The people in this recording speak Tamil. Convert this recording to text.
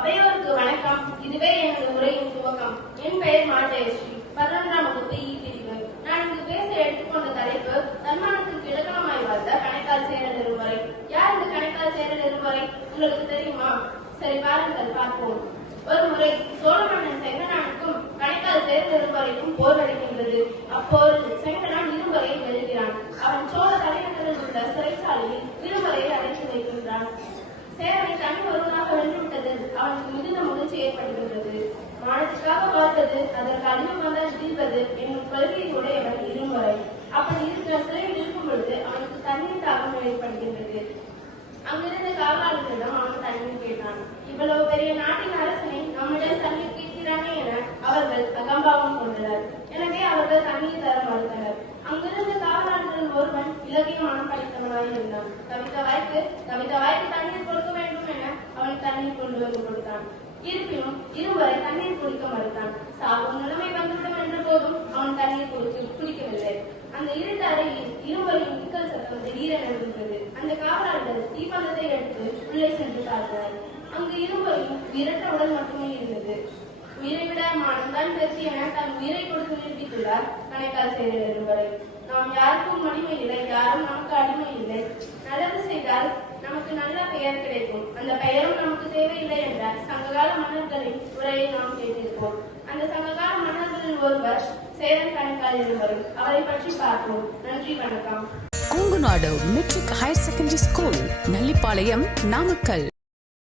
அவையோருக்கு வணக்கம். இதுவே எனது உரையின் துவக்கம். என் பெயர் மாஜயஸ்ரீ. 11ஆம் வகுப்பு இ பிரிவு. நான் இங்கு பேச எடுத்துக்கொண்ட தலைப்பு தன்மானத்திற்கு இலக்கணமாய் வாழ்ந்த கணைக்கால் சேரல் இருவரை. யார் இந்த கணைக்கால் சேரல் இருவரை? உங்களுக்கு தெரியுமா? சரி, பாருங்கள், பார்ப்போம். ஒரு முறை சோழ மன்னன் செங்கனானுக்கும் கணைக்கால் சேரல் இருவரைக்கும் போர் நடக்கின்றது. அப்போரில் செங்கனான் இருவரை வெல்கிறான். அவன் சோழ தலைநகரில் உள்ள சிறைச்சாலையில் இருவரை அடைத்து வைக்கின்றான். சேரனை தனி ஒருவனாக வென்றுவிட்டதில் அவனுக்கு மிகுந்த மகிழ்ச்சி ஏற்படுகின்றது. மானத்துக்காக வாழ்வது, அதற்கு அடிமை வந்தால் தீர்வது என்னும் கொள்கையை உடையவன் இருவரை. அப்படி இருக்கிற சிறையில் இருக்கும் பொழுது அவனுக்கு தண்ணீர் தாகம் ஏற்படுகின்றது. அங்கிருந்த காவலாளர்களிடம் அவன் தண்ணீர் கேட்டான். இவ்வளவு பெரிய நாட்டின் அரசனை நம்மிடம் தண்ணீர் கேட்கிறானே என அவர்கள் அகம்பாவம் கொண்டனர். எனவே அவர்கள் தண்ணீர் தர மறுத்தனர். அங்கிருந்த காவலாளர்கள் ஒருவன் இலக்கிய மனம் படித்தவனாய் இருந்தான். கவித வாய்க்கு தண்ணீர் கொடுக்க வேண்டும் என அவன் தண்ணீர் கொண்டு வந்து கொடுத்தான். இருப்பினும் இருவரை தண்ணீர் குடிக்க மறுத்தான். சாகும் நிலைமை வந்துவிடும் என்ற போதும் அவன் தண்ணீர் குடிக்கவில்லை. அந்த இருட்டு அறையில் இருவரின் நிக்கல் சத்தம் திடீரென இருந்தது. அந்த காவலாளர்கள் தீபந்தத்தை எடுத்து உள்ளே சென்று பார்த்தனர். அங்கு இருவரும் விரட்ட உடல் மட்டுமே இருந்தது. உயிரை விட மானம்தான் பெருசி என தன் உயிரை கொடுத்து நிரூபித்துள்ளார் கணைக்கால் சேரல் இருவரை. நாம் யாருக்கும் அடிமை இல்லை, யாரும் நமக்கு அடிமை இல்லை. நல்லது செய்தால் நமக்கு நல்ல பெயர் கிடைக்கும். அந்த பெயரும் நமக்கு தேவையில்லை என்ற சங்ககால மன்னர்களின் உரையை நாம் கேட்டிருப்போம். அந்த சங்ககால மன்னர்களில் ஒருவர் சேரன் கணைக்கால் இருவரை. அவரை பற்றி பார்ப்போம். நன்றி, வணக்கம். Kongunadu matric higher secondary school, Nallipalayam, Namakkal.